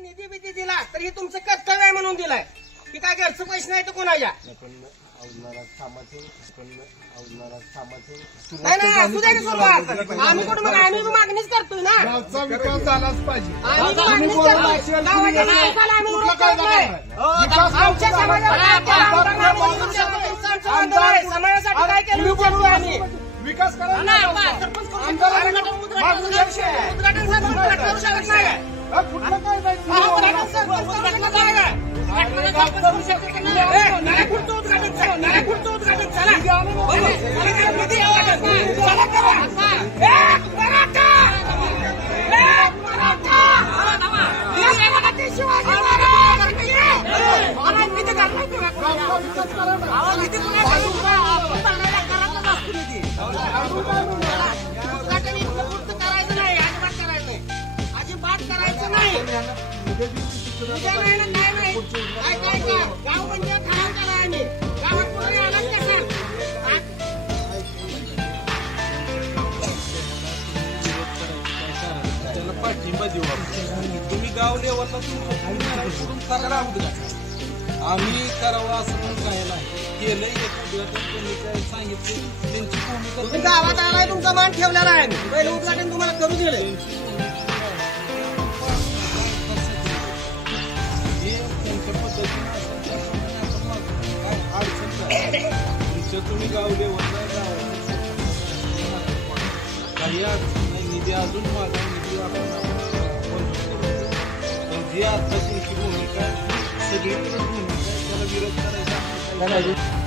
निधी बिधी दिला तर हे तुमचं कर्तव्य आहे म्हणून दिलाय की काय घरचं पैसे नाही तर कोणाच्या नाही नाही असू द्या की सुरुवात आम्ही कुठं मग आम्ही मागणीच करतोय ना गावचा विकास झालाच पाहिजे आम्ही मागणीच करतोय गावाच्या नायकाला आम्ही विरोध करत नाही आमच्या समाजासाठी काय केलं विचारतोय आम्ही विकास करा उद्घाटन करू शकत नाही कुठलं काय अजिबात करायचं नाही गाव म्हणजे ठराव करा आम्ही गावात कोणी आलाच कसं त्याला पाठिंबा देऊ तुम्ही गाव लेवलला तुमचं करा आम्ही करावं असं पण काय नाही केलंय तुम्ही काय सांगितलं त्यांची भूमिका तुम्ही गावात आलाय तुमचा मान ठेवलेला आहे पहिलं उद्घाटन तुम्हाला करू दिलं तुम्ही गाव लेवलला काही अडचण नाही निधी अजून माझा निधी आपण पण जी आता तुमची भूमिका सगळी भूमिका त्याला विरोध करायचा